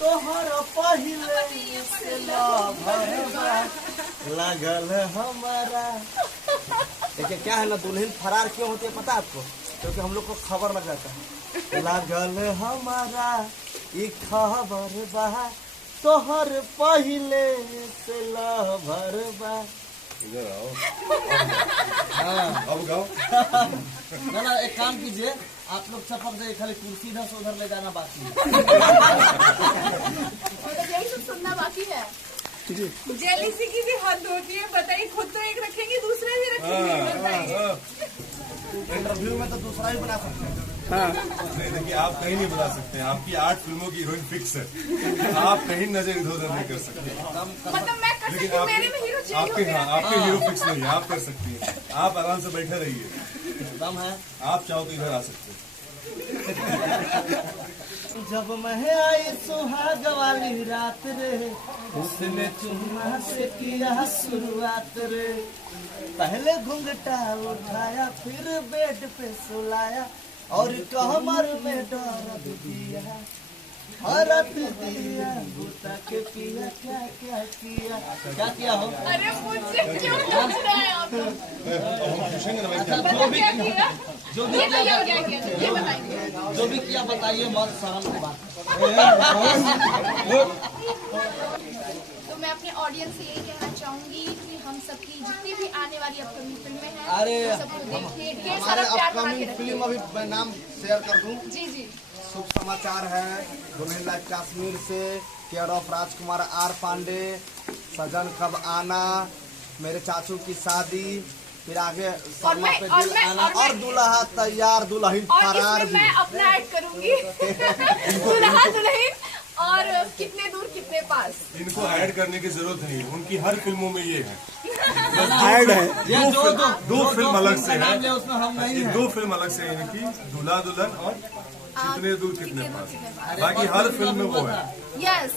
तोहर पहिले से भरवा लगल हमारा। देखिए क्या है ना, दुल्हन फरार क्यों होती है पता है आपको? क्योंकि हम लोग को खबर लग जाता है। लगल हमारा ई खबर बा, तोहर पहिले से भरवा। इधर आओ। हाँ अब गाओ। ना एक काम कीजिए, आप लोग सफर से खाली कुर्सी इधर से उधर ले जाना बाकी है। यही सब सुनना बाकी है। जेलिसी की भी हद होती है, बताइए। खुद तो एक रखेंगे, दूसरा भी रखेंगे। इंटरव्यू में तो दूसरा ही बना सकते हैं। नहीं देखिए, आप कहीं नहीं बता सकते हैं। आपकी 8 फिल्मों की हीरोइन फिक्स है, आप कहीं नजर इधर उधर नहीं कर सकते। मतलब मैं कर सकती लेकिन हूँ, मेरे में हीरो चेंज आपके होते हैं। आपके हीरो फिक्स नहीं है, आप कर सकती हैं। आप आराम से बैठे रहिए, दम है। आप चाहो तो इधर आ सकते हैं। जब मैं आई सुहाग वाली रात रे, उसने चुम्मा से किया शुरुआत रे। पहले घुंघटा उठाया, फिर बेड पे सुलाया, और कमर में दर्द दिया, हरत दिया, गुस्सा के पिया। क्या क्या किया, क्या किया हो? अरे मुझसे क्यों पूछ रहे हैं आप लोग? हम पूछेंगे ना भाई क्या बताओ क्या किया? जो भी ये किया, बताइए क्या किया, ये बताइए। जो भी किया बताइए, मत शर्म की बात। तो मैं अपने ऑडियंस से यही कहना चाहूंगी कि हम सबकी जितनी भी आने वाली अपकमिंग फिल्में हैं, अरे सबको देखिए, ढेर हमारे सारा प्यार बना के अपकमिंग रखिए। फिल्म अभी मैं नाम शेयर कर दूं। जी जी। शुभ समाचार है, दुल्हन लाइफ कश्मीर से, care of Rajkumar R Pandey, सजन कब आना, मेरे चाचू की शादी, फिर आगे शर्मा पे दिल आना, और दुल्हा तैयार दुल्हन और फरार इसमें भी। मैं अपना ऐड करूंगी, दुल्हा दुल्हन और कितने दूर कितने पास। इनको ऐड करने की जरूरत नहीं, उनकी हर फिल्मों में ये है। ऐड है ये दो फिल्म अलग से नाम ले, है, उसमें हम नहीं ये हैं। 2 फिल्म अलग से है इनकी, दूल्हा दुल्हन और कितने दूर कितने पास। बाकी हर फिल्म में वो है। यस।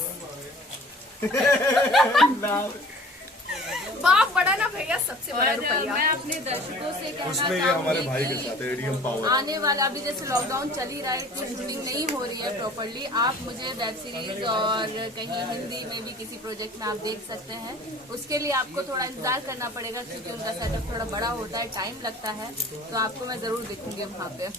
बाप बड़ा ना भैया, सबसे बड़ा और रुपया। मैं अपने दर्शकों से कहना उसमें ये हमारे भाई के चाहूंगी साथ है, एडीएम पावर। आने वाला अभी जैसे लॉकडाउन चल ही रहा है, कुछ शूटिंग नहीं हो रही है प्रॉपरली, आप मुझे वेब सीरीज और कहीं हिंदी में भी किसी प्रोजेक्ट में आप देख सकते हैं। उसके लिए आपको थोड़ा इंतजार करना पड़ेगा, क्योंकि उनका सेटअप थोड़ा बड़ा होता है, टाइम लगता है, तो आपको मैं जरूर दिखूंगी वहाँ पे।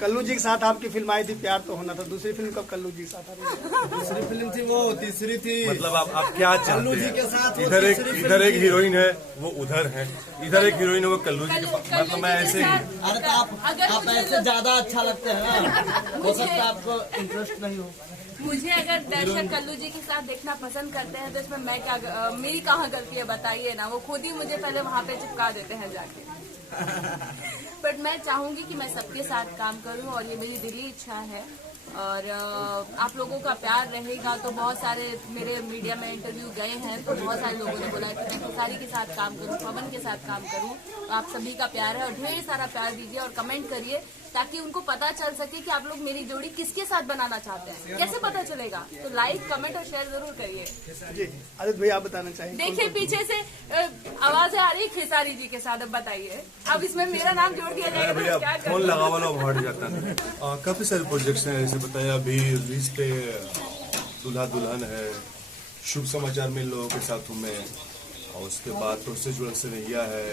कल्लू जी के साथ आपकी फिल्म आई थी प्यार तो होना था, दूसरी फिल्म कब कल्लू जी के साथ आ रही है? दूसरी फिल्म थी वो, तीसरी थी। मतलब आप क्या कल्लू चाहते जी के हैं? साथ वो इधर एक तीसरी इधर एक फिल्म हीरोइन है, वो उधर है, इधर एक हीरोइन है, वो कल्लू जी के पास। मतलब मैं ऐसे ही अरे तो आप ऐसे ज्यादा अच्छा लगते हैं ना, हो सकता है आपको इंटरेस्ट नहीं हो। मुझे अगर दर्शक कल्लू जी के साथ देखना पसंद करते हैं तो इसमें मैं क्या, मेरी कहाँ गलती है बताइए ना। वो खुद ही मुझे पहले वहाँ पे चिपका देते हैं जाके। बट मैं चाहूंगी कि मैं सबके साथ काम करूं, और ये मेरी दिली इच्छा है। और आप लोगों का प्यार रहेगा तो बहुत सारे मेरे मीडिया में इंटरव्यू गए हैं, तो बहुत सारे लोगों ने बोला कि मैं खेसारी के साथ काम करूं, पवन के साथ काम करूं। तो आप सभी का प्यार है, और ढेर सारा प्यार दीजिए और कमेंट करिए, ताकि उनको पता चल सके कि आप लोग मेरी जोड़ी किसके साथ बनाना चाहते हैं। कैसे पता चलेगा? तो लाइक, कमेंट और शेयर जरूर करिए। जी आदित्य भैया आप बताना चाहेंगे? देखिए पीछे से आवाजें आ रही है खेसारी जी के साथ। अब बताइए, अब इसमें मेरा नाम जोड़ दिया अरे जाएगा भैया तो क्या फोन करें? लगा वाला हट जाता है। काफी सारे प्रोजेक्ट्स हैं, जैसे बताया अभी रिलीज पे दूल्हा दुल्हन है, शुभ समाचार में इन लोगों के साथ हूँ मैं, और उसके बाद तुझसे जुड़न से नैया है,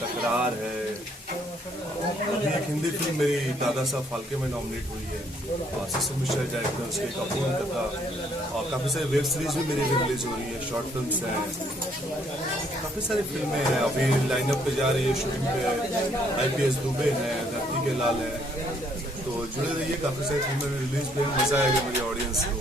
टकरार है, अभी एक हिंदी फिल्म मेरी दादा साहब फाल्के में नॉमिनेट हुई है, और सिस्टर मिस्टर डायरेक्टर उसके कपूर कथा, और काफ़ी सारी वेब सीरीज भी मेरी रिलीज हो रही है, शॉर्ट फिल्म्स हैं, काफ़ी सारी फिल्में हैं अभी लाइनअप पे जा रही है शूटिंग पे। IPS दुबे हैं, धरती के लाल है, तो जुड़े रहिए। काफ़ी सारी फिल्में रिलीज पे, मजा आएगा मेरी ऑडियंस को।